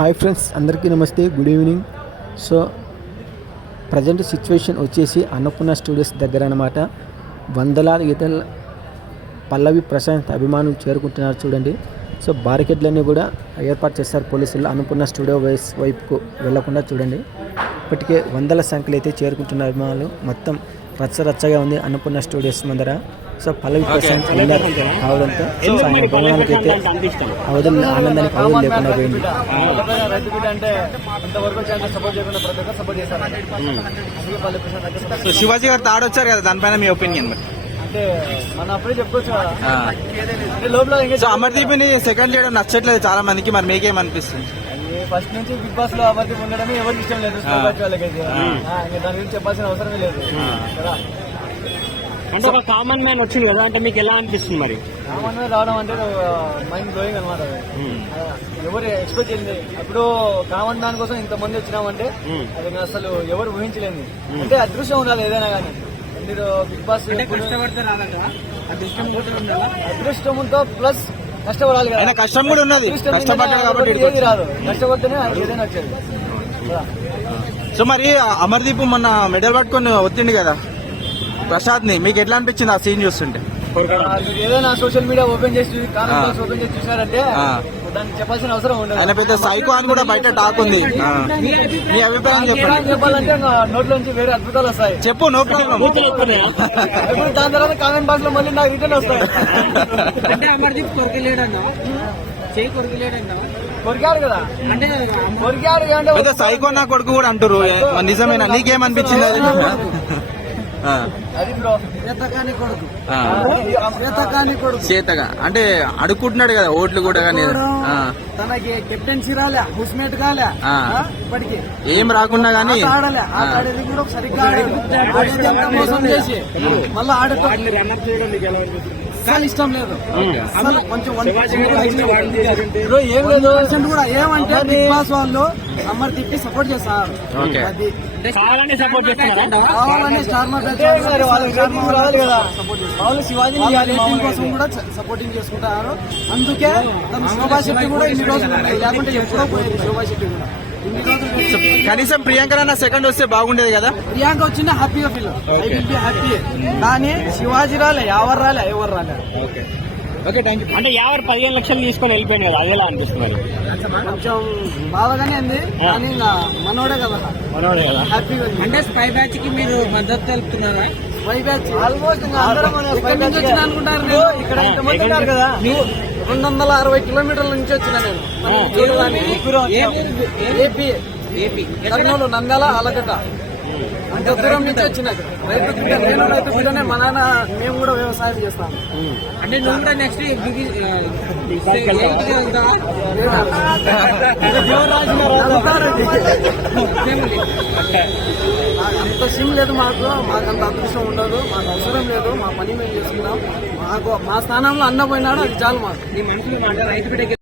Hi friends అందరికీ namaste good evening. So present situation వచ్చేసి Annapurna studios దగ్గర అనమాట వందలాది ఇతర పల్లవి ప్రశాంత్ అభిమానులు చేరుకుంటున్నారు చూడండి. సో బారికెట్లన్నీ కూడా ఏర్పాటు చేస్తారు పోలీసులు అన్నపూర్ణ స్టూడియో వైస్ వైపుకు వెళ్ళకుండా చూడండి. ఇప్పటికే వందల సంఖ్యలో అయితే చేరుకుంటున్న అభిమానులు. మొత్తం రచ్చ రచ్చగా ఉంది అన్నపూర్ణ స్టూడియోస్ ముందర. సో పల్లవి ప్రశాంత్ విన్నర్ కావడంతో సో ఆయన అభిమానులకి అయితే అవధులు ఆనందానికి అవధులు లేకుండా పోయింది. సో శివాజీ గారు థర్డ్ వచ్చారు కదా దానిపైన మీ ఒపీనియన్ మరి? అంటే మన అప్పుడే చెప్పుకోవచ్చు కదా. అంటే లోపల ఇంకా సో అమర్దీప్ని సెకండ్ చేయడం నచ్చట్లేదు చాలా మందికి మరి మీకేమనిపిస్తుంది ఫస్ట్ నుంచి బిగ్ బాస్లో అబద్ధం ఉండడమే ఎవరికి ఇష్టం లేదు వాళ్ళకైతే. ఇంకా దాని గురించి చెప్పాల్సిన అవసరమే లేదు. కదా? అంటే ఒక కామన్ మ్యాన్ వచ్చింది కదా అంటే మీకు ఎలా అనిపిస్తుంది మరి? సామాన్యంగా రావడం అంటే మైండ్ బ్లోయింగ్ అనమాట అది. ఎవరు ఎక్స్పెక్ట్ చేయండి ఇప్పుడు కామన్ మ్యాన్ కోసం ఇంత మంది వచ్చినామంటే అది ఇంకా అసలు ఎవరు ఊహించలేదు అంటే అదృష్టం ఉండాలి ఏదైనా కానీ. మీరు బిగ్ బాస్ అదృష్టంతో ప్లస్ కష్టపడాలి కదా. కష్టం కూడా ఉన్నది. ఏది రాదు. కష్టపడితేనే ఏదైనా వచ్చేది. సో మరి అమర్దీప్ మొన్న మెడల్ పట్టుకొని వచ్చిండు కదా? ప్రసాద్ని మీకు ఎట్లా అనిపించింది ఆ సీన్ చూస్తుంటే? ఏదైనా సోషల్ మీడియా ఓపెన్ చేసి కామెంట్ బాక్స్ ఓపెన్ చేసి చూసారంటే. దానికి చెప్పాల్సిన అవసరం ఉండదు. ఆయన పెద్ద సైకో అని కూడా బయట టాక్ ఉంది. మీ అభిప్రాయం చెప్పండి. చెప్పాలంటే ఇంకా నోట్లో నుంచి వేరే అద్భుతాలు వస్తాయి. చెప్పు నో ప్రాబ్లం ఇప్పుడు దాని తర్వాత కామెంట్ బాక్స్లో మళ్ళీ నాకు రిటర్న్ వస్తాయి. అంటే అమర్దీప్ కొరకలేడన్నా చేయి కొరకలేడన్నా కొరికాడు కదా. అంటే కొరికాడు అంటే సైకో నా కొడుకు కూడా అంటారు నిజమేనా? నీకేమనిపించింది అది ఆ. అది బ్రో ఆ. శ్వేతకాని కొడుకు చేతగా అంటే అడుక్కుంటున్నాడు కదా ఓట్లు కూడా కానీ ఆ. తనకి కెప్టెన్సీ రాలే హుస్మేట్ కాలే ఇప్పటికి ఏం రాకున్నా గానీ ఆడేది కూడా సరిగ్గా ఆడేది. ఆడేది అంతా మోసం చేసి మళ్ళీ అసలు ఇష్టం లేదు. ఏం లేదు. కూడా ఏమంటే బిగ్ బాస్ వాళ్ళు అమర్ తిప్పి సపోర్ట్ చేస్తారు. కావాలని సపోర్ట్ చేస్తున్నారా? కావాలని స్టార్ మా వాళ్ళు శివాజీ కోసం కూడా సపోర్టింగ్ చేసుకుంటారు. అందుకే శెట్టి కూడా ఇన్ని రోజులు లేకుంటే ఎప్పుడో పోయేది శెట్టి కూడా. కనీసం ప్రియాంక అన్న సెకండ్ వస్తే బాగుండేది కదా? ప్రియాంక వచ్చిందా? హ్యాపీగా feel I will be happy కానీ శివాజీ రాలే ఎవరు రాలే ఎవరు రాలే. ఓకే థ్యాంక్ యూ అంటే ఎవరు పదిహేను లక్షలు తీసుకొని వెళ్ళిపోయింది కదా అది ఎలా అనిపిస్తుంది కొంచెం బాధగానే ఉంది కానీ మనోడే కదా. మనోడే కదా. హ్యాపీగా ఉంది. అంటే స్పై బ్యాచ్కి మీరు మద్దతు తెలుపుతున్నారా? రెండు వందల అరవై కిలోమీటర్ల నుంచి వచ్చిన నేను. ఏపీ ఏపీ కర్నూలు నంద్యాల అలగట అంత దూరం నుంచి వచ్చిన రైతు నేను రైతు బిడ్డనే మా నాన్న మేము కూడా వ్యవసాయం చేస్తాము. అంటే నువ్వు నెక్స్ట్ అంత సిమ్ లేదు మాకు మాకు అంత అదృష్టం ఉండదు మాకు అవసరం లేదు మా పని మేము చేసుకున్నాం మాకు మా స్థానంలో అన్న పోయినాడు అది చాలు మాకు.